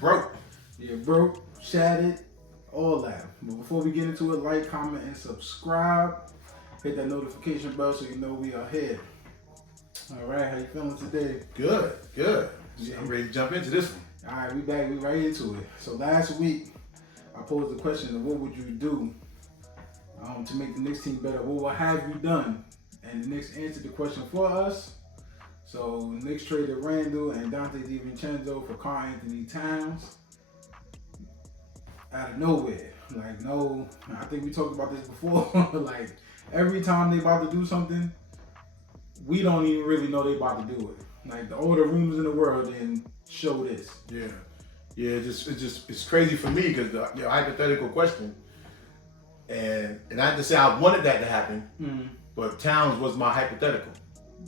broke. Yeah, broke, shattered, all that. But before we get into it, like, comment, and subscribe. Hit that notification bell so you know we are here. All right, how you feeling today? Good. Yeah. I'm ready to jump into this one. All right, we back. We right into it. So last week, I posed the question of what would you do to make the Knicks team better? What have you done? And the Knicks answered the question for us. So Knicks traded Randall and Dante DiVincenzo for Karl Anthony Towns out of nowhere. Like, no, I think we talked about this before. Like, every time they about to do something, we don't even really know they about to do it. Like, all the rumors in the world didn't show this. Yeah. It's crazy for me because the hypothetical question, and I have to say I wanted that to happen, but Towns was my hypothetical.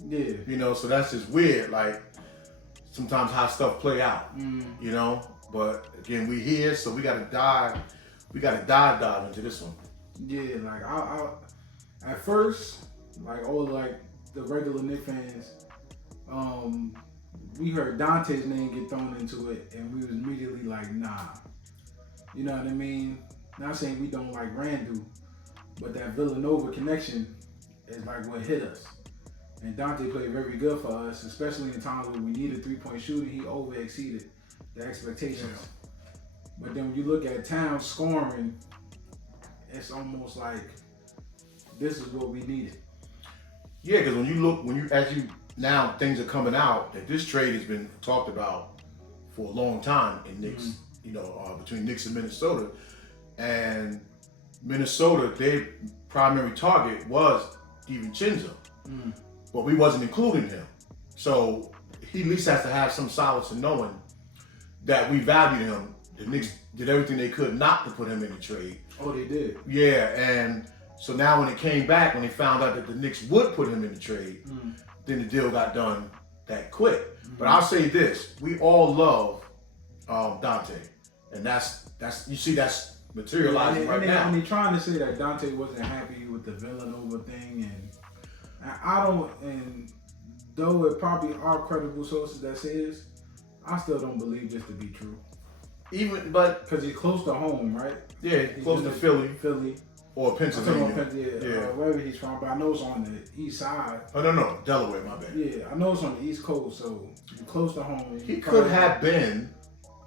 Yeah. You know, so that's just weird. Like, sometimes how stuff play out. You know, but again, we here, so we gotta dive into this one. Yeah, like I at first, like all like the regular Knicks fans, we heard Dante's name get thrown into it, and we was immediately like, nah. You know what I mean? Not saying we don't like Randall, but that Villanova connection is like what hit us. And Dante played very good for us, especially in times when we needed three-point shooting. He over-exceeded the expectations. Yeah. But then when you look at Towns scoring, it's almost like this is what we needed. Yeah, because now things are coming out that this trade has been talked about for a long time in Knicks, between Knicks and Minnesota. And Minnesota, their primary target was DiVincenzo, but we wasn't including him. So he at least has to have some solace in knowing that we valued him. The Knicks did everything they could not to put him in the trade. Oh, they did? Yeah, and so now when it came back, when they found out that the Knicks would put him in the trade, then the deal got done that quick. But I'll say this, we all love Dante. And that's materializing right now. And they're trying to say that Dante wasn't happy with the Villanova thing, and I don't, and though it probably are credible sources that say this, I still don't believe this to be true. But because he's close to home, right? Yeah, he's close to Philly. Or Pennsylvania. Wherever he's from, but I know it's on the east side. Oh, no, Delaware, my bad. Yeah, I know it's on the East Coast, so you're close to home. He could have been.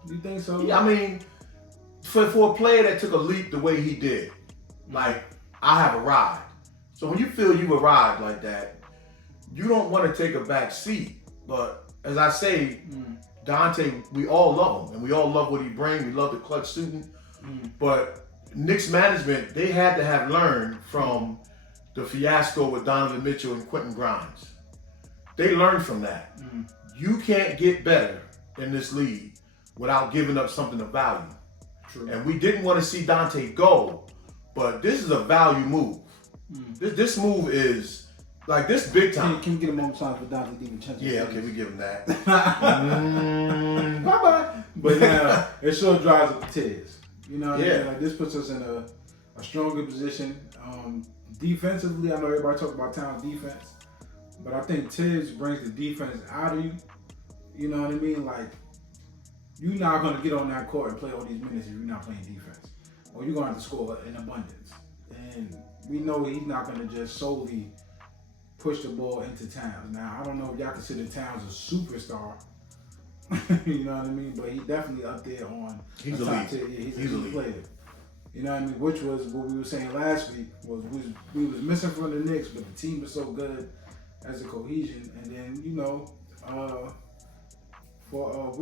You think so? Yeah, I mean, for a player that took a leap the way he did, like, I have arrived. So when you feel you've arrived like that, you don't want to take a back seat. But as I say, Dante, we all love him, and we all love what he brings. We love the clutch shooting, but Knicks management, they had to have learned from the fiasco with Donovan Mitchell and Quentin Grimes. They learned from that. You can't get better in this league without giving up something of value. True. And we didn't want to see Dante go, but this is a value move. This move is like this big time. Can you get a moment time for Dante DiVincenzo? Yeah, okay, we give him that. Bye-bye. But now, it sure drives up the tears. You know what I mean? Like, this puts us in a stronger position. Defensively, I know everybody talk about Towns' defense, but I think Tibbs brings the defense out of you. You know what I mean? Like, you're not going to get on that court and play all these minutes if you're not playing defense. Or you're going to have to score in abundance. And we know he's not going to just solely push the ball into Towns. Now, I don't know if y'all consider Towns a superstar. You know what I mean? But he's definitely up there on he's the top elite. He's a elite player. You know what I mean? Which was what we were saying last week. We was missing from the Knicks, but the team was so good as a cohesion. And then, for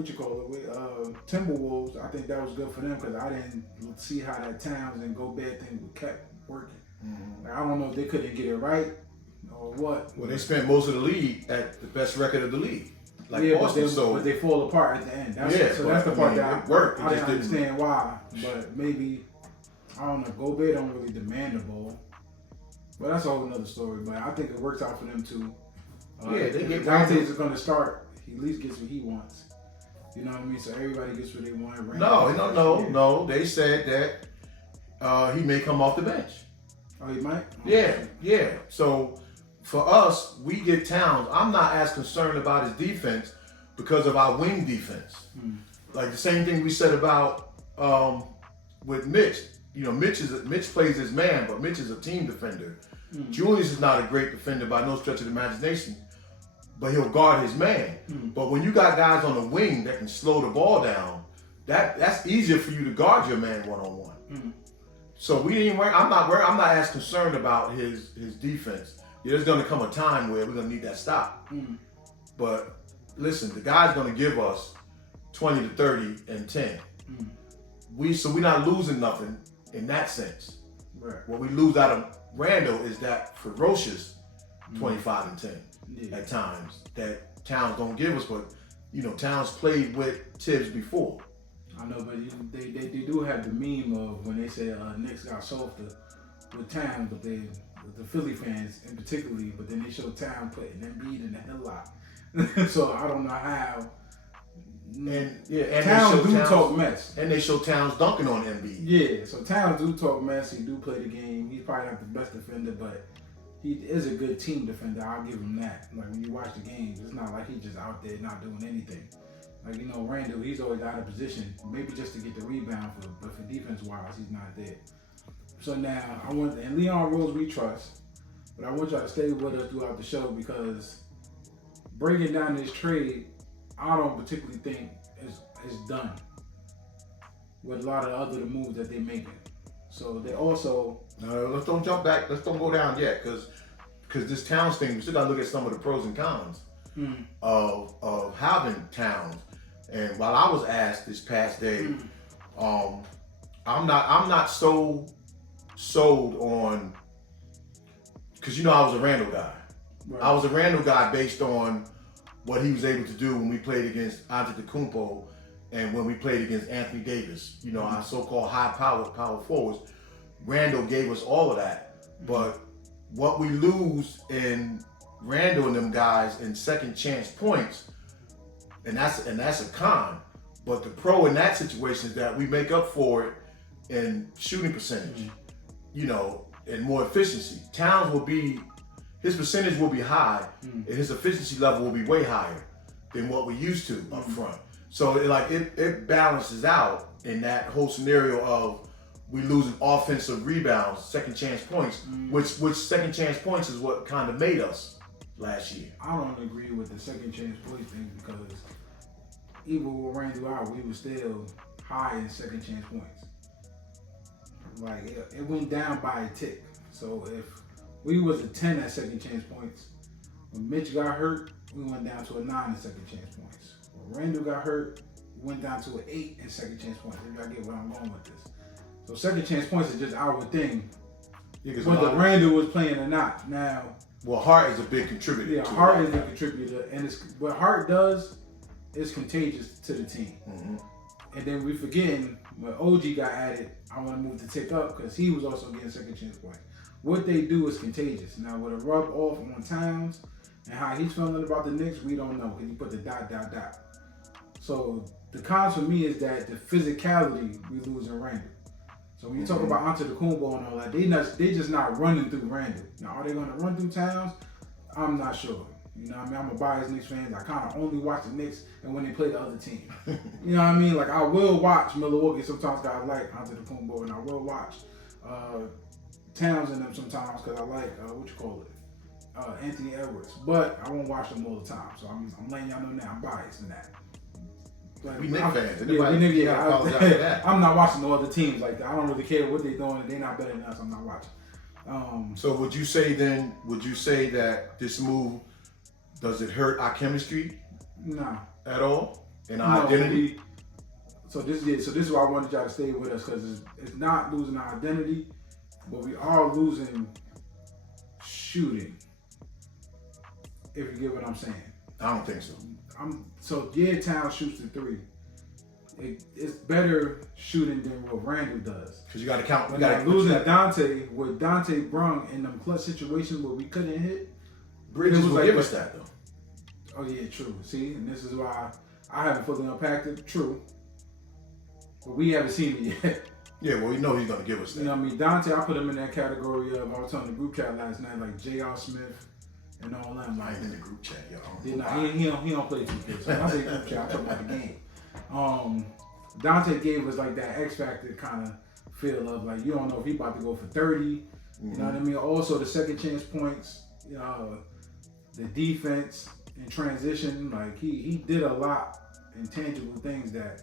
Timberwolves, I think that was good for them because I didn't see how that Towns and Gobert thing kept working. Like, I don't know if they couldn't get it right or what. Well, they spent most of the league at the best record of the league. Like Boston, but they fall apart at the end. That's the part that it worked. I didn't understand why. But maybe, I don't know, Gobert don't really demand the ball. But that's a whole another story. But I think it works out for them too. They get Dante's is going to start. He at least gets what he wants. You know what I mean? So everybody gets what they want. No. They said that he may come off the bench. Oh, he might? Yeah. So for us, we get Towns. I'm not as concerned about his defense because of our wing defense. Like the same thing we said about with Mitch. You know, Mitch plays his man, but Mitch is a team defender. Julius is not a great defender by no stretch of the imagination, but he'll guard his man. But when you got guys on the wing that can slow the ball down, that's easier for you to guard your man one-on-one. So I'm not as concerned about his defense. There's going to come a time where we're going to need that stop. But listen, the guy's going to give us 20 to 30 and 10. So we're not losing nothing in that sense. Right. What we lose out of Randall is that ferocious 25 and 10 at times that Towns don't give us. But you know, Towns played with Tibbs before. I know, but they do have the meme of when they say Knicks got softer with Towns, but the Philly fans in particularly, but then they show Towns putting Embiid in the headlock. So I don't know how. And Towns do talk mess. And they show Towns dunking on Embiid. Yeah, so Towns do talk mess. He do play the game. He's probably not the best defender, but he is a good team defender. I'll give him that. Like when you watch the games, it's not like he's just out there not doing anything. Like, you know, Randall, he's always out of position, maybe just to get the rebound, but for defense-wise, he's not there. So now, and Leon Rose we trust, but I want y'all to stay with us throughout the show because breaking down this trade, I don't particularly think is done with a lot of other moves that they're making. So they also... No, let's don't jump back. Let's don't go down yet because this Towns thing, we still got to look at some of the pros and cons of having Towns. And while I was asked this past day, I'm not so sold on, because you know I was a Randall guy. Right. I was a Randall guy based on what he was able to do when we played against Antetokounmpo and when we played against Anthony Davis. You know, our so-called high-powered power forwards. Randall gave us all of that. But what we lose in Randall and them guys in second chance points, and that's a con. But the pro in that situation is that we make up for it in shooting percentage, you know, and more efficiency. Towns his percentage will be high, and his efficiency level will be way higher than what we used to up front. So it balances out in that whole scenario of we losing offensive rebounds, second chance points, which second chance points is what kind of made us last year. I don't agree with the second chance points thing because even with Randall out, we were still high in second chance points. Like it went down by a tick. So if we was a 10 at second chance points, when Mitch got hurt, we went down to a 9 in second chance points. When Randall got hurt, we went down to an 8 in second chance points. If y'all get where I'm going with this. So second chance points is just our thing. Yeah, whether Randall was playing or not. Now, well, Hart is a big contributor. Yeah, Hart is a contributor, and what Hart does is contagious to the team. And then we forgetting when OG got added, I want to move the tick up because he was also getting second chance points. What they do is contagious. Now, with a rub off on Towns and how he's feeling about the Knicks, we don't know because he put the ... So the cons for me is that the physicality we lose in Randall. So when you talk about Antetokounmpo and all that, they just not running through Randall. Now, are they going to run through Towns? I'm not sure. You know what I mean? I'm a biased Knicks fan. I kind of only watch the Knicks and when they play the other team. You know what I mean? Like, I will watch Milwaukee sometimes because I like Antetokounmpo, and I will watch Towns in them sometimes because I like, Anthony Edwards. But I won't watch them all the time. So I'm letting y'all know now I'm biased in that. Like, we Knicks fans. I'm not watching no other teams like that. I don't really care what they're doing. They're not better than us. I'm not watching. So would you say that this move, does it hurt our chemistry? No. At all? And our identity? So this is why I wanted y'all to stay with us because it's not losing our identity, but we are losing shooting. If you get what I'm saying. I don't think so. Towns shoots the 3. It's better shooting than what Randall does. Because you got to count. Losing Dante, what Dante brung in them clutch situations where we couldn't hit. Bridges will give us that though. Oh yeah, true. See, and this is why I haven't fully unpacked it. True, but we haven't seen it yet. Yeah, well, we know he's gonna give us that. You know what I mean? Dante, I put him in that category of, I was telling the group chat last night, like J.R. Smith and all that. I ain't in the group chat, y'all. He don't play 2K. So when I say group chat, I'm talking about the game. Dante gave us like that X Factor kind of feel of like, you don't know if he about to go for 30. You know what I mean? Also the second chance points, the defense and transition, like he did a lot intangible things that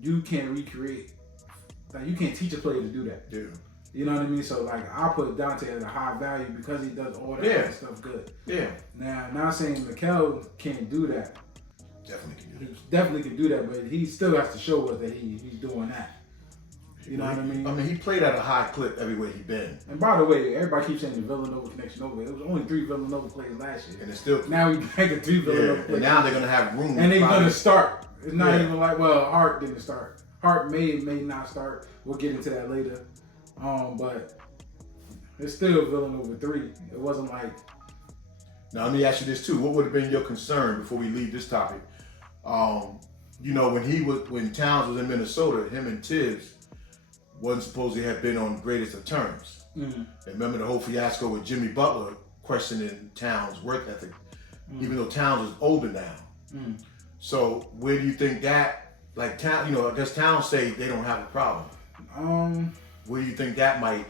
you can't recreate. Like you can't teach a player to do that. Yeah. You know what I mean? So like I put Dante at a high value because he does all that other stuff good. Yeah. Now, not saying Mikel can't do that. Definitely can do that. He definitely can do that, but he still has to show us that he's doing that. You know what I mean? I mean, he played at a high clip everywhere he been. And by the way, everybody keeps saying the Villanova connection over. It was only 3 Villanova players last year. And it's still... Now we back at 3 Villanova players. And now they're going to have room. And they're going to start. It's not even like, well, Hart didn't start. Hart may not start. We'll get into that later. But it's still Villanova 3. It wasn't like... Now, let me ask you this, too. What would have been your concern before we leave this topic? When Towns was in Minnesota, him and Tibbs wasn't supposed to have been on the greatest of terms. And remember the whole fiasco with Jimmy Butler questioning Towns' work ethic, even though Towns was older now. So where do you think that, like, I guess Towns say they don't have a problem. Where do you think that might,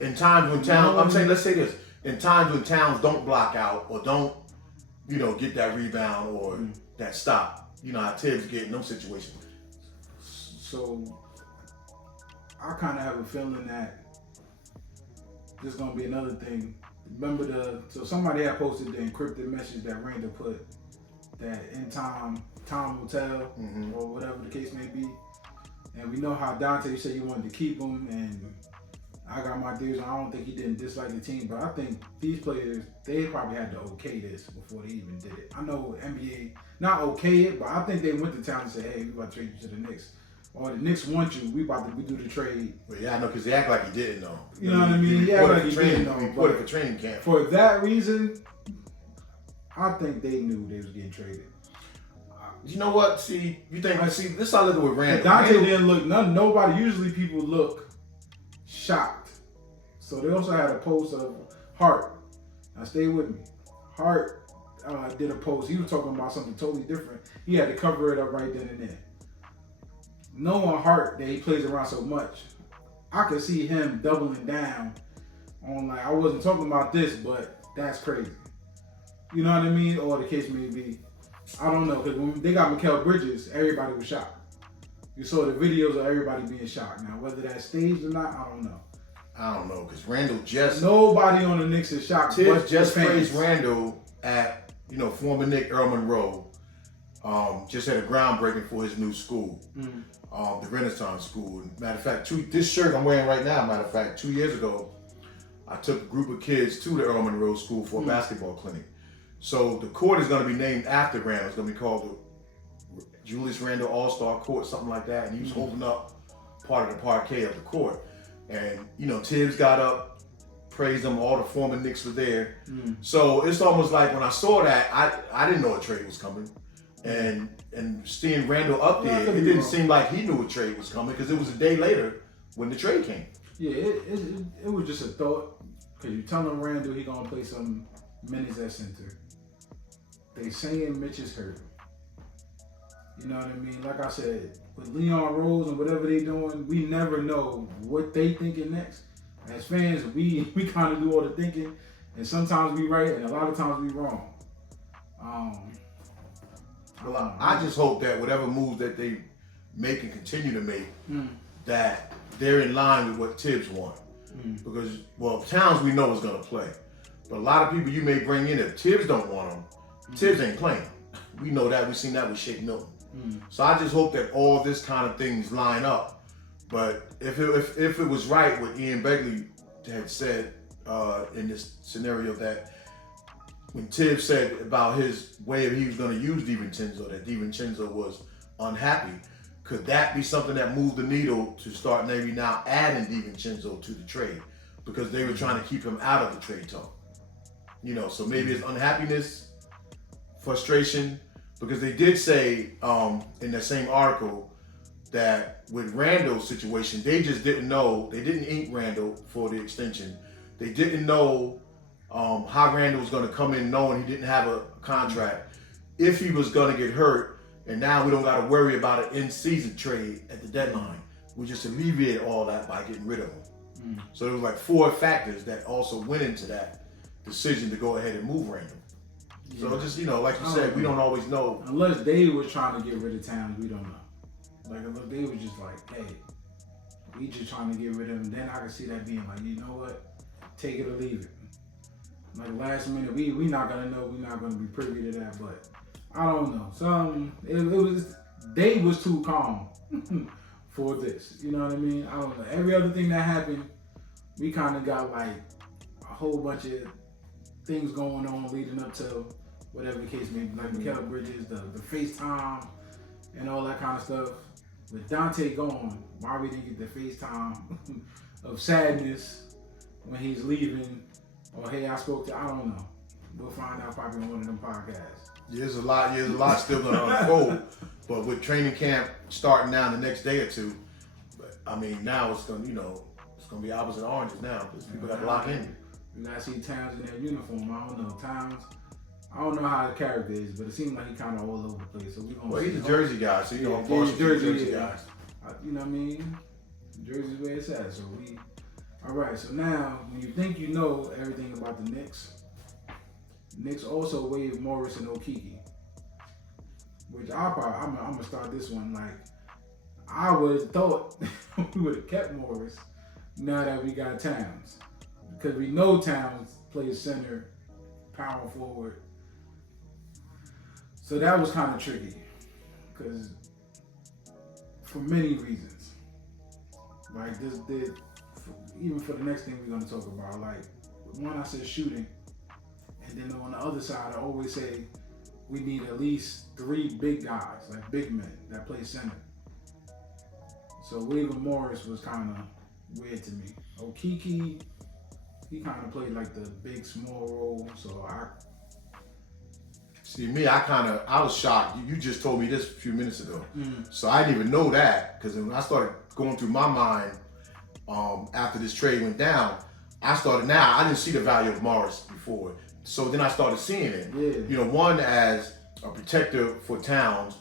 in times when Towns, let's say this, in times when Towns don't block out or don't, get that rebound or that stop, how Tibbs get in those situations. So I kind of have a feeling that there's going to be another thing. Remember so somebody had posted the encrypted message that Randall put that in time will tell, or whatever the case may be. And we know how Dante said you wanted to keep him, and I got my theories. I don't think he didn't dislike the team, but I think these players, they probably had to okay this before they even did it. I know NBA, not okay it, but I think they went to town and said, hey, we about to trade you to the Knicks. Or the Knicks want you, we do the trade. Well, yeah, I know, because they act like he didn't know. You know what I mean? He act like he didn't know. He put it for training camp. For that reason, I think they knew they was getting traded. You know what? See, this is how I look with Randall. Dante didn't look, nobody, usually people look shocked. So they also had a post of Hart. Now stay with me. Hart did a post. He was talking about something totally different. He had to cover it up right then and there. Knowing Hart that he plays around so much, I could see him doubling down on like, I wasn't talking about this, but that's crazy. You know what I mean? Or the case may be. I don't know, because when they got Mikal Bridges, everybody was shocked. You saw the videos of everybody being shocked. Now, whether that's staged or not, I don't know. I don't know, because Randall just... Nobody on the Knicks is shocked. Tibbs just praised Randall at, former Nick Earl Monroe. Just had a groundbreaking for his new school, the Renaissance School. Matter of fact, this shirt I'm wearing right now, 2 years ago, I took a group of kids to the Earl Monroe School for a basketball clinic. So the court is going to be named after Randall. It's going to be called the Julius Randle All-Star Court, something like that. And he was holding up part of the parquet of the court. And, Tibbs got up, praised him. All the former Knicks were there. So it's almost like when I saw that, I didn't know a trade was coming. And seeing Randall up there, it didn't seem like he knew a trade was coming because it was a day later when the trade came. Yeah, it was just a thought. Because you're telling Randall he's going to play some minutes at center. They saying Mitch is hurt. You know what I mean? Like I said, with Leon Rose and whatever they doing, we never know what they thinking next. As fans, we kind of do all the thinking, and sometimes we right, and a lot of times we wrong. Well, I just hope that whatever moves that they make and continue to make, that they're in line with what Tibbs want. Because, Towns we know is going to play. But a lot of people you may bring in, if Tibbs don't want them, Tibbs ain't playing. We know that. We've seen that with Shake Milton. So I just hope that all this kind of things line up. But if it was right what Ian Begley had said in this scenario, that when Tibbs said about his way he was going to use DiVincenzo, that DiVincenzo was unhappy, could that be something that moved the needle to start maybe now adding DiVincenzo to the trade? Because they were trying to keep him out of the trade talk. So maybe it's unhappiness, frustration, because they did say in that same article that with Randall's situation, they just didn't know, they didn't ink Randall for the extension. They didn't know how Randall was going to come in knowing he didn't have a contract. If he was going to get hurt, And now we don't got to worry about an in-season trade at the deadline. We just alleviate all that by getting rid of him. So there was like 4 factors that also went into that decision to go ahead and move Randall. Yeah. So just, like you said, we don't always know. Unless Dave was trying to get rid of Towns, we don't know. Like, unless Dave was just like, hey, we just trying to get rid of him, then I can see that being like, you know what? Take it or leave it. Like, last minute, we not going to know. We're not going to be privy to that, but I don't know. So, it was, Dave was too calm for this. You know what I mean? I don't know. Every other thing that happened, we kind of got like a whole bunch of things going on leading up to whatever the case may be, like Mikal Bridges, the FaceTime, and all that kind of stuff. With Dante gone, why we didn't get the FaceTime of sadness when he's leaving, or hey, I spoke to, I don't know. We'll find out probably on one of them podcasts. There's a lot still going to unfold, but with training camp starting now the next day or two, I mean, now it's going to, it's going to be apples and oranges now because people got to lock in. You got to see Towns in that uniform. I don't know. Towns, I don't know how the character is, but it seems like he kind of all over the place. So we gonna he's a Jersey guy, so of course he's Jersey guy. You know what I mean? Jersey's where it's at. So all right. So now, when you think you know everything about the Knicks also waived Morris and Okeke, which I'm gonna start this one. Like, I would have thought we would have kept Morris now that we got Towns, because we know Towns plays center, power forward. So that was kind of tricky, because for many reasons. Like even for the next thing we're gonna talk about, like one, I said shooting, and then on the other side I always say we need at least 3 big guys, like big men that play center. So William Morris was kind of weird to me. Okeke, he kind of played like the big small role. So see me, I was shocked. You just told me this a few minutes ago, so I didn't even know that, because when I started going through my mind after this trade went down, I didn't see the value of Morris before. So then I started seeing it. Yeah. One as a protector for Towns,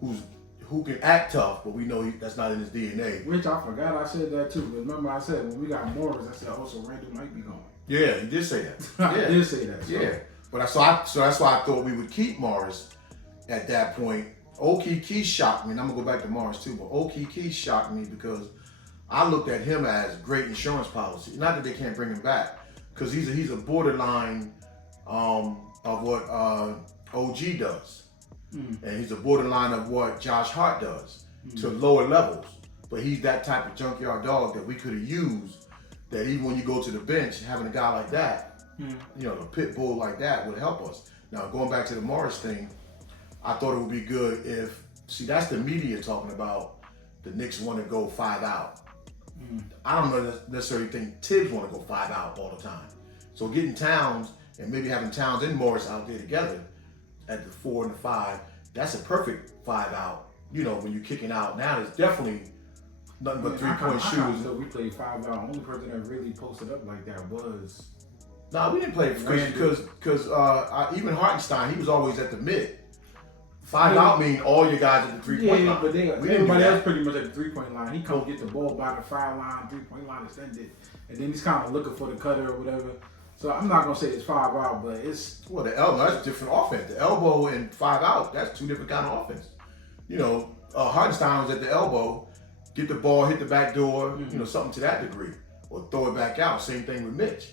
who can act tough, but we know that's not in his DNA. Which I forgot I said that too. But remember I said when we got Morris, I said also Randall might be gone. Yeah, you did say that. I did say that. So. Yeah, but so that's why I thought we would keep Morris at that point. Okeke shocked me, and I'm gonna go back to Morris too. But Okeke shocked me because I looked at him as great insurance policy. Not that they can't bring him back, because he's a borderline of what OG does. And he's a borderline of what Josh Hart does to lower levels. But he's that type of junkyard dog that we could have used, that even when you go to the bench, having a guy like that, a pit bull like that would help us. Now, going back to the Morris thing, I thought it would be good if, that's the media talking about the Knicks want to go 5 out. I don't necessarily think Tibbs want to go 5 out all the time. So getting Towns and maybe having Towns and Morris out there together at the 4 and the 5, that's a perfect 5 out. When you're kicking out now, there's definitely nothing but 3-point shooters. So we played 5 out. Only person that really posted up like that was. No, we didn't play because even Hartenstein, he was always at the mid. 5 out mean all your guys at the 3-point line. But everybody else pretty much at the 3-point line. He come get the ball by the foul line, 3-point line extended, and then he's kind of looking for the cutter or whatever. So I'm not gonna say it's 5 out, but it's the elbow. That's a different offense. The elbow and 5 out. That's 2 different kind of offense. Hartenstein was at the elbow, get the ball, hit the back door, something to that degree, or throw it back out. Same thing with Mitch.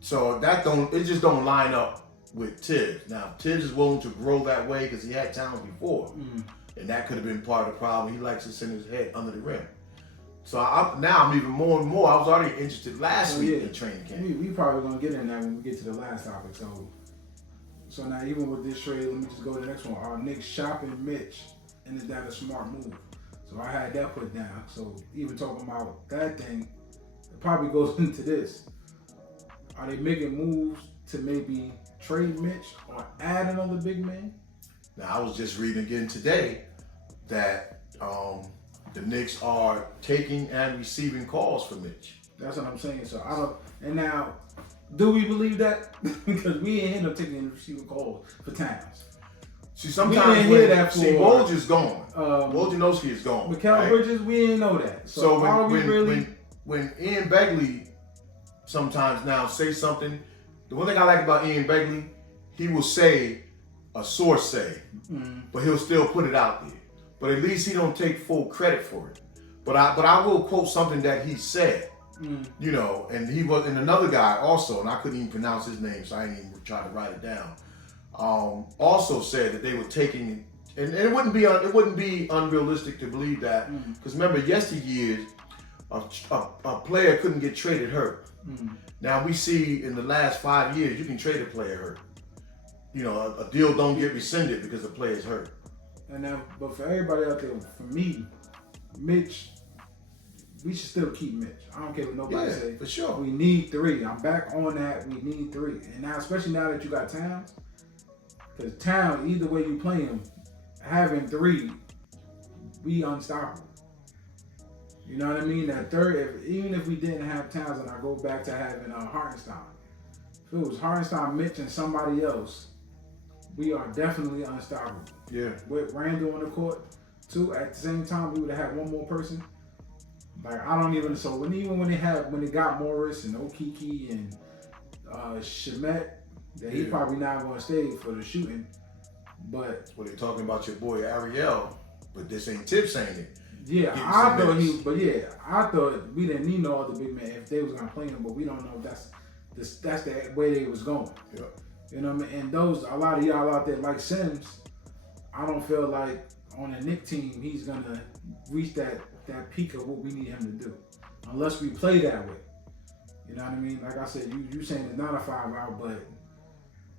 So it just don't line up with Tibbs. Now Tibbs is willing to grow that way because he had talent before, and that could have been part of the problem. He likes to send his head under the rim. So I'm even more and more. I was already interested last week in training camp. We probably gonna get in that when we get to the last topic. So now even with this trade, let me just go to the next one. Our Knicks shopping Mitch, and is that a smart move? So I had that put down. So even talking about that thing, it probably goes into this. Are they making moves to maybe trade Mitch or add another big man? Now I was just reading again today that the Knicks are taking and receiving calls for Mitch. That's what I'm saying. So I don't. And now, do we believe that? Because we ain't end up taking and receiving calls for Towns. See, sometimes we didn't hear that for. Woj is gone. Wojnarowski is gone. Mikal right? Bridges, we didn't know that. So when Ian Begley sometimes now say something, the one thing I like about Ian Begley, he will say a source say, but he'll still put it out there. But at least he don't take full credit for it. But I will quote something that he said, you know, and he was, and another guy also, and I couldn't even pronounce his name, so I didn't even try to write it down. Also said that they were taking, and it wouldn't be unrealistic to believe that, because remember yesteryears, a player couldn't get traded hurt. Now we see in the last 5 years you can trade a player hurt. You know, a deal don't get rescinded because the player's hurt. And now, but for everybody out there, for me, Mitch, we should still keep Mitch. I don't care what nobody say. For sure. We need 3. I'm back on that. We need 3. And now, especially now that you got Towns, because Towns, either way you play him, having 3, we unstoppable. You know what I mean? That third, even if we didn't have Towns, and I go back to having Hartenstein. If it was Hartenstein, Mitch, and somebody else, we are definitely unstoppable. Yeah. With Randall on the court, too, at the same time, we would have had one more person. Like, I don't even, so when they got Morris and Okiki and Shamet, that he probably not going to stay for the shooting. But well, they're talking about your boy Ariel, but this ain't Tip saying it. Yeah, I thought we didn't need no other big man if they was gonna play him, but we don't know if that's the way they was going. Yeah. You know what I mean? And a lot of y'all out there like Sims, I don't feel like on a Knicks team he's gonna reach that peak of what we need him to do, unless we play that way. You know what I mean? Like I said, you saying it's not a 5 out, but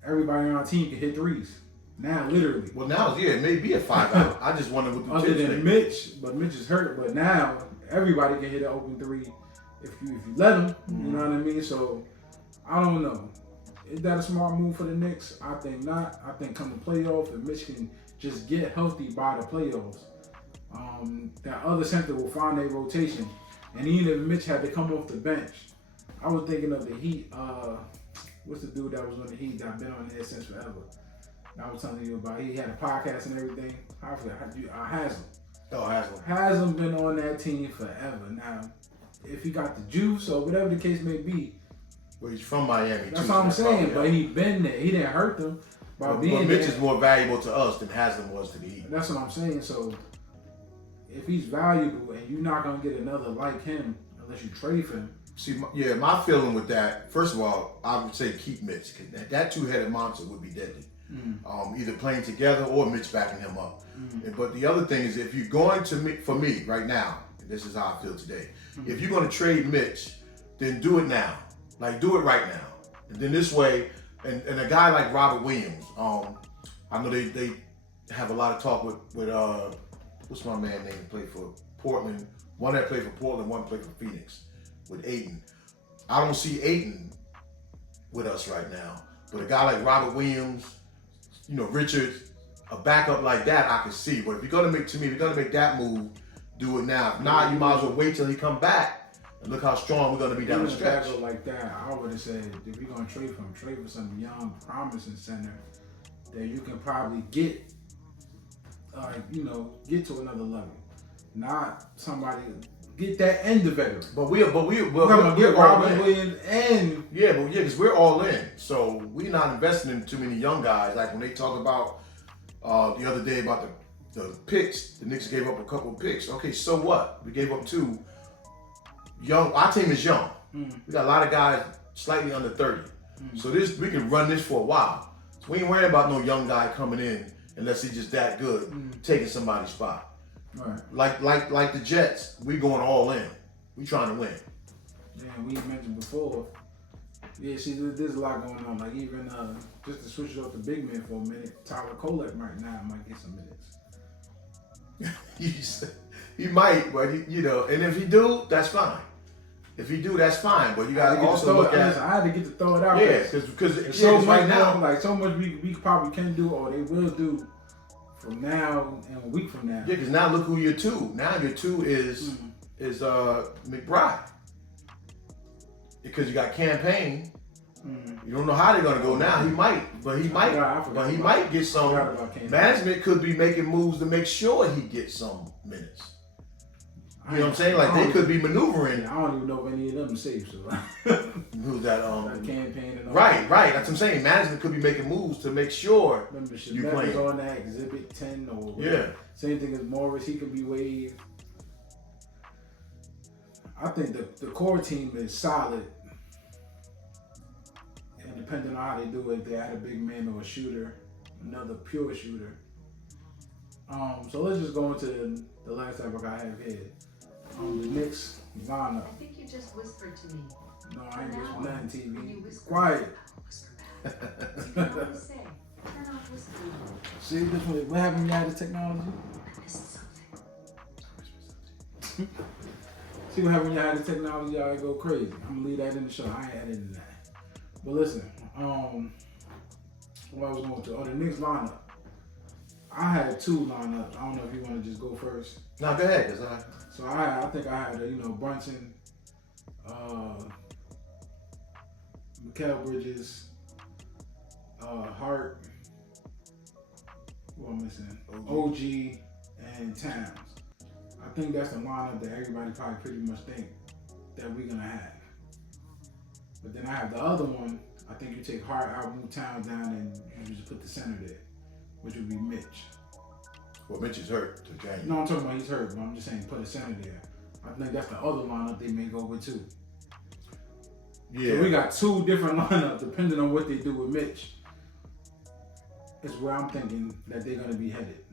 everybody on our team can hit threes. Now, literally. Well, now, it may be a 5 out. I just wonder what the other than Mitch, but Mitch is hurt. But now, everybody can hit an open 3 if you let them. You know what I mean? So, I don't know. Is that a smart move for the Knicks? I think not. I think come the playoffs, if Mitch can just get healthy by the playoffs, that other center will find their rotation. And even if Mitch had to come off the bench, I was thinking of the Heat. What's the dude that was on the Heat that been on there since forever? I was telling you about. He had a podcast and everything. I forgot. Haslam. Oh, Haslam. Haslam been on that team forever. Now, if he got the juice or whatever the case may be. Well, he's from Miami. That's what I'm saying. But he been there. He didn't hurt them by being there. Mitch is more valuable to us than Haslam was to the Heat. That's what I'm saying. So, if he's valuable and you're not going to get another like him unless you trade for him. See, my feeling with that, first of all, I would say keep Mitch. That two-headed monster would be deadly. Either playing together or Mitch backing him up. But the other thing is, if you're going to, for me right now, this is how I feel today. If you're going to trade Mitch, then do it now. Like, do it right now. And then this way, and a guy like Robert Williams, I know they have a lot of talk with what's my man name played for Portland. One that played for Portland, one played for Phoenix with Ayton. I don't see Ayton with us right now. But a guy like Robert Williams, you know, Richards, a backup like that, I can see. But if you're gonna make that move, do it now. If not, you might as well wait till he come back and look how strong we're gonna be down the stretch. Backup like that, I would have said if you're gonna trade for some young, promising center that you can probably get, get to another level. Not somebody get that end the veteran. But we're Robert Williams and because we're all in. So we're not investing in too many young guys. Like when they talk about the other day about the picks, the Knicks gave up a couple of picks. Okay, so what? We gave up 2 young. Our team is young. We got a lot of guys slightly under 30. So we can run this for a while. So we ain't worrying about no young guy coming in unless he's just that good, taking somebody's spot. Right. Like the Jets, we going all in. We trying to win. Yeah, we mentioned before. Yeah, see, there's a lot going on. Like even just to switch it off to big man for a minute, Tyler Kolek right now might get some minutes. He might, but and if he do, that's fine. If he do, that's fine. But you got to also look at. I had to get to throw it out. Yeah, because so much right now, like so much we probably can do or they will do. From now and a week from now. Yeah, because now look who your 2. Now your 2 is McBride. Because you got Campaign You don't know how they're gonna go now. He might get some. Management could be making moves to make sure he gets some minutes. You know what I'm saying? Like they could be maneuvering. I don't even know if any of them are safe. So who's that? That campaign and all right. That's what I'm saying. Management could be making moves to make sure you play on that Exhibit 10 or whatever. Yeah. Same thing as Morris. He could be waived. I think the core team is solid. And depending on how they do it, they had a big man or a shooter, another pure shooter. So let's just go into the last topic I have here. The Knicks lineup. I think you just whispered to me. No, I ain't whispering nothing, You TV. whisper, Quiet. I will whisper back. You can always say, turn off whispering. See, this what happened when you had this technology? I missed something. See what happened when you had this technology? Y'all go crazy. I'm gonna leave that in the show. I ain't editing that. But listen, what I was going to, the Knicks lineup. I had two lineups. I don't know if you want to just go first. No, go ahead. So I think I had Brunson, Mikal Bridges, Hart. Who am I missing? OG and Towns. I think that's the lineup that everybody probably pretty much think that we're gonna have. But then I have the other one. I think you take Hart out, move Towns down, and you just put the center there, which would be Mitch. Well, Mitch is hurt to January. No, I'm talking about he's hurt, but I'm just saying put a center there. I think that's the other lineup they may go with too. Yeah. So we got two different lineups depending on what they do with Mitch. Is where I'm thinking that they're gonna be headed.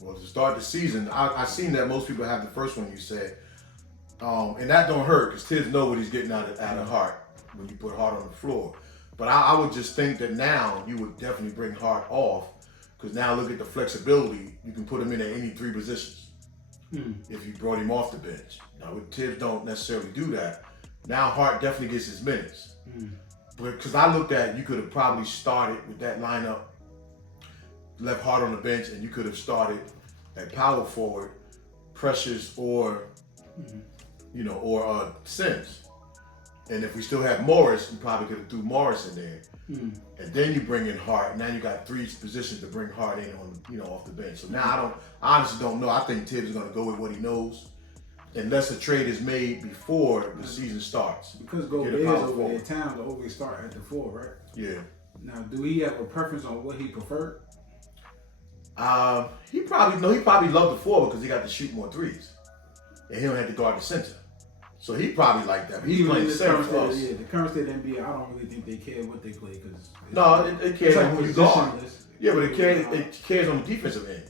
Well, to start the season, I seen that most people have the first one you said, and that don't hurt because Tibbs know what he's getting out of Hart when you put Hart on the floor. But I would just think that now you would definitely bring Hart off because now look at the flexibility. You can put him in at any three positions if you brought him off the bench. Now, with Tibbs don't necessarily do that. Now Hart definitely gets his minutes. But because I looked at, you could have probably started with that lineup, left Hart on the bench, and you could have started at power forward, Precious or Sims. And if we still have Morris, you probably could have threw Morris in there. And then you bring in Hart. Now you got three positions to bring Hart in on, off the bench. So now I honestly don't know. I think Tibbs is going to go with what he knows, unless a trade is made before the season starts. Because Gobert over there, Towns always start at the 4, right? Yeah. Now, do he have a preference on what he preferred? He probably loved the 4 because he got to shoot more threes, and he don't have to guard the center. So he probably like that. But he's playing the center for us. Yeah, the current state of the NBA, I don't really think they care what they play because it cares on who you guard. Yeah, but it cares on the defensive end.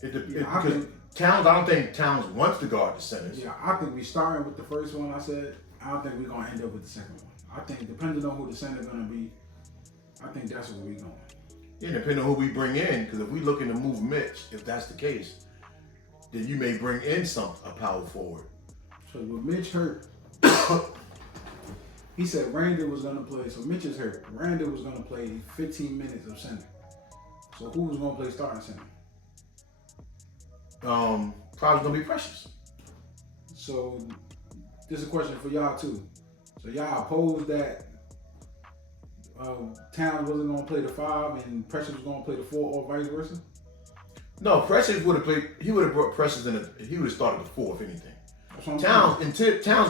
Because Towns, I don't think Towns wants to guard the centers. Yeah, I think we starting with the first one. I said I don't think we're gonna end up with the second one. I think depending on who the center gonna be, I think that's where we're going. Yeah, depending on who we bring in, because if we looking to move Mitch, if that's the case, then you may bring in a power forward. So with Mitch hurt, he said Randall was gonna play. So Mitch is hurt. Randall was gonna play 15 minutes of center. So who was gonna play starting center? Probably gonna be Precious. So this is a question for y'all too. So y'all opposed that Towns wasn't gonna play the 5 and Precious was gonna play the 4, or vice versa? No, Precious would have played. He would have brought Precious in. He would have started the 4 if anything. Towns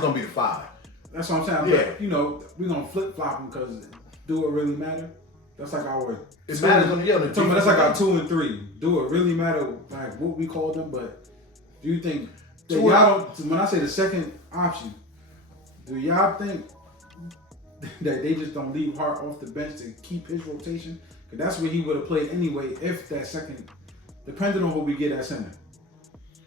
gonna be the 5. That's what I'm saying. Yeah. We're gonna flip flop them because do it really matter? That's like our. It matters on the other. That's like our 2 and 3. Do it really matter? Like what we call them? But do you think that y'all don't? When I say the second option, do y'all think that they just don't leave Hart off the bench to keep his rotation? Because that's where he would have played anyway if that second, depending on who we get at center.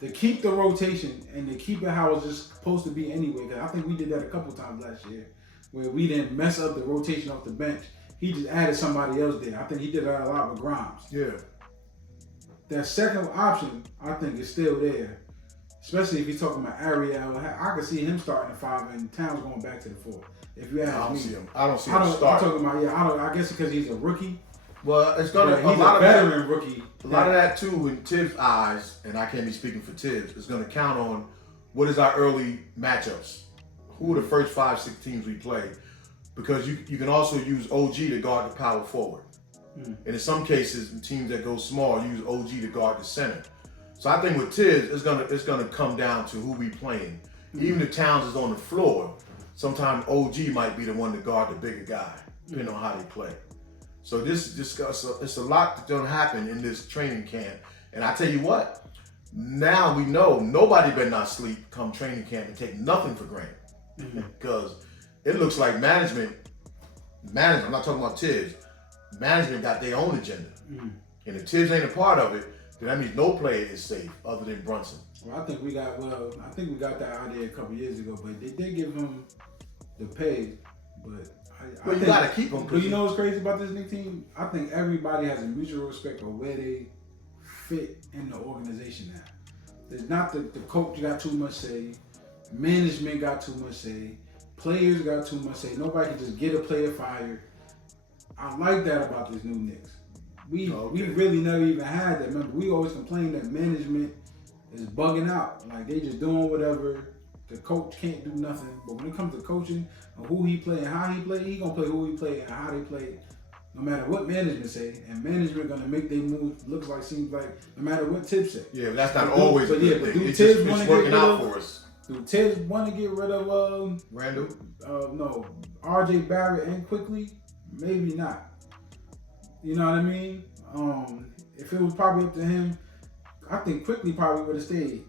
To keep the rotation and to keep it how it's just supposed to be anyway. Because I think we did that a couple times last year where we didn't mess up the rotation off the bench. He just added somebody else there. I think he did that a lot with Grimes. Yeah. That second option, I think, is still there. Especially if you're talking about Ariel. I could see him starting at 5 and Towns going back to the 4. If you ask me. I don't see him starting. I'm talking about, I guess because he's a rookie. Well, it's gonna he's a veteran rookie. A lot of that too, in Tibbs' eyes, and I can't be speaking for Tibbs, is gonna count on what is our early matchups. Who are the first 5-6 teams we play? because you can also use OG to guard the power forward. And in some cases, teams that go small use OG to guard the center. So I think with Tiz, it's gonna come down to who we playing. Even if Towns is on the floor, sometimes OG might be the one to guard the bigger guy, depending on how they play. So it's a lot that's gonna happen in this training camp. And I tell you what, now we know nobody better not sleep come training camp and take nothing for granted. Because it looks like management, I'm not talking about Tiz, management got their own agenda. And if Tibbs ain't a part of it, then that means no player is safe other than Brunson. Well, I think we got that idea a couple years ago, but they did give him the pay. But You gotta keep him. But you know what's crazy about this Knicks team? I think everybody has a mutual respect for where they fit in the organization now. There's not the coach got too much say, management got too much say, players got too much say. Nobody can just get a player fired. I like that about this new Knicks. We really never even had that. Remember, we always complain that management is bugging out. Like, they just doing whatever. The coach can't do nothing. But when it comes to coaching and who he play and how he play, he gonna play who he play and how they play, no matter what management say. And management gonna make their move seems like no matter what Tibbs say. Yeah, but that's not always a good thing. It's working out for us. Do Tibbs want to get rid of Randall? No, RJ Barrett and Quickly? Maybe not. You know what I mean? If it was probably up to him, I think Quickly probably would have stayed.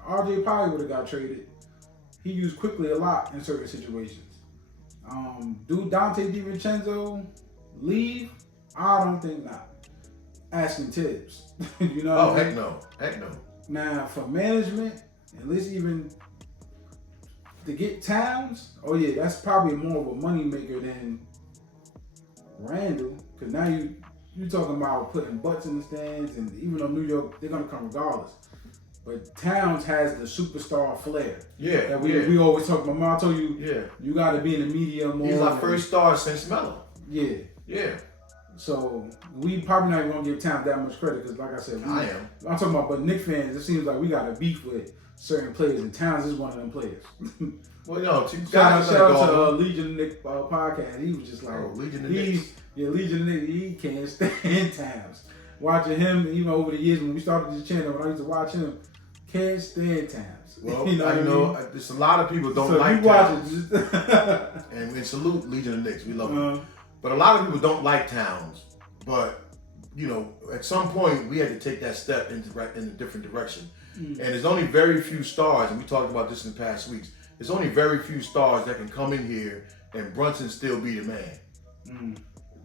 RJ probably would have got traded. He used Quickly a lot in certain situations. Do Dante DiVincenzo leave? I don't think not. Asking Tibbs. You know what I mean? Heck no. Now, for management, at least even to get Towns, that's probably more of a moneymaker than Randall, because now you talking about putting butts in the stands, and even though New York, they're gonna come regardless. But Towns has the superstar flair. Yeah. That we always talk about. Mom, I told you, you got to be in the media more. He's our first star since Melo. Yeah. Yeah. So we probably not even gonna give Towns that much credit, because like I said, I'm talking about. But Knicks fans, it seems like we got a beef with certain players, and Towns is one of them players. Well, yo, shout out to Legion of Nick podcast. He was just like, Legion of Knicks. Legion of Nick. He can't stand Towns. Watching him, even over the years when we started this channel, when I used to watch him, can't stand Towns. Well, you know there's a lot of people don't like Towns. And we salute Legion of Knicks. We love him. But a lot of people don't like Towns. But, at some point, we had to take that step in a different direction. And there's only very few stars, and we talked about this in past weeks, there's only very few stars that can come in here and Brunson still be the man.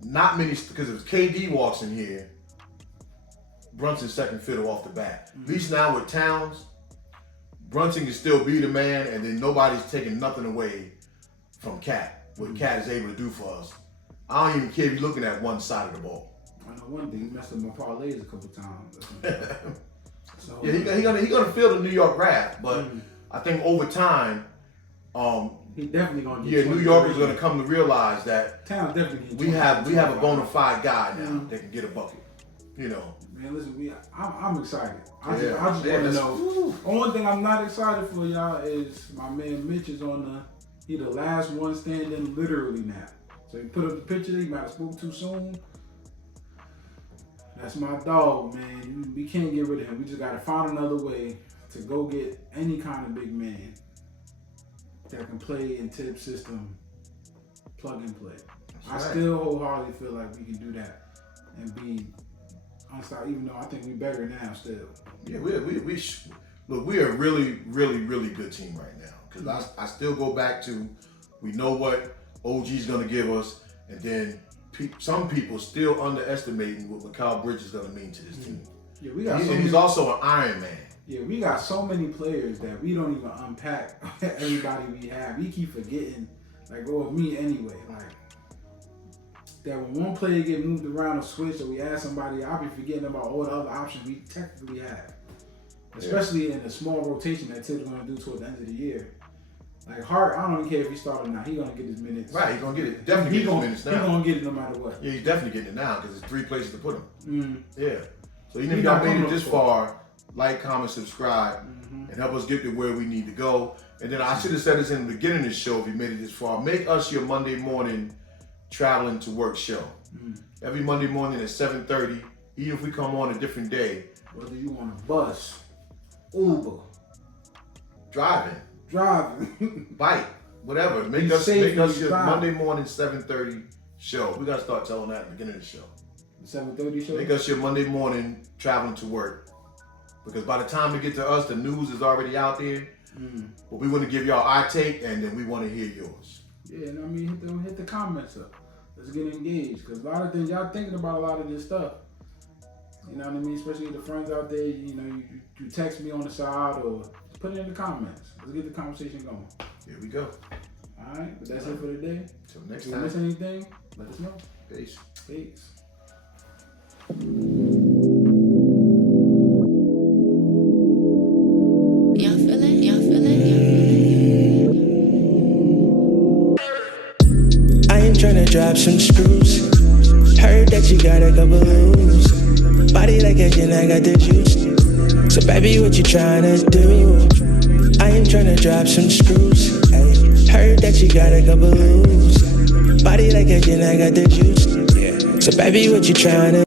Not many, because if KD walks in here, Brunson's second fiddle off the bat. At least now with Towns, Brunson can still be the man, and then nobody's taking nothing away from Cat. What Cat is able to do for us. I don't even care if you're looking at one side of the ball. I know one thing, he messed up my parlays a couple times. So, yeah, he gonna feel the New York wrath, but I think over time, he definitely gonna get. New Yorkers are gonna come to realize that Towns definitely. We have a bona fide guy now that can get a bucket. Man, listen, I'm excited. I just want to know. Only thing I'm not excited for, y'all, is my man Mitch is he the last one standing literally now. So he put up the picture. He might have spoke too soon. That's my dog, man. We can't get rid of him. We just gotta find another way to go get any kind of big man that can play in Tibbs' system, plug and play. I still wholeheartedly feel like we can do that and be unstoppable, even though I think we're better now still. Yeah, we are a really, really, really good team right now. Because I still go back to, we know what OG's going to give us, and then some people still underestimating what Mikal Bridges is going to mean to this team. Yeah, we got. And he's also an Iron Man. Yeah, we got so many players that we don't even unpack everybody we have. We keep forgetting, me anyway. That when one player get moved around or switched, or we add somebody, I'll be forgetting about all the other options we technically have. Especially in the small rotation that Tibbs going to do toward the end of the year. Hart, I don't even care if he started now. He's going to get his minutes. Right, he's going to get it. Definitely get his minutes now. He's going to get it no matter what. Yeah, he's definitely getting it now because there's 3 places to put him. Yeah. So even if y'all made it this far, like, comment, subscribe. and help us get to where we need to go. And then I should have said this in the beginning of the show if you made it this far. Make us your Monday morning traveling to work show. Every Monday morning at 7:30, even if we come on a different day. Whether you on a bus, Uber, Driving, bike, whatever. Make us your Monday morning 7:30 show. We gotta start telling that at the beginning of the show. The 7:30 show? Make us your Monday morning traveling to work. Because by the time we get to us, the news is already out there. But we want to give y'all our take, and then we want to hear yours. Yeah, and I mean, hit the comments up. Let's get engaged. Because a lot of things, y'all thinking about a lot of this stuff. You know what I mean? Especially the friends out there, you know, you text me on the side or put it in the comments. Let's get the conversation going. Here we go. All right, but that's it for today. Till next If time. you miss anything, let us know. Peace. Peace. Y'all feel it? Y'all feel it? I ain't tryna drop some screws. Heard that you got a couple loose. Body like a gin, I got the juice. So baby, what you tryna do? I ain't tryna drop some screws. Ay. Heard that you got a couple loose. Body like a gin, I got the juice. Yeah. So baby, what you tryna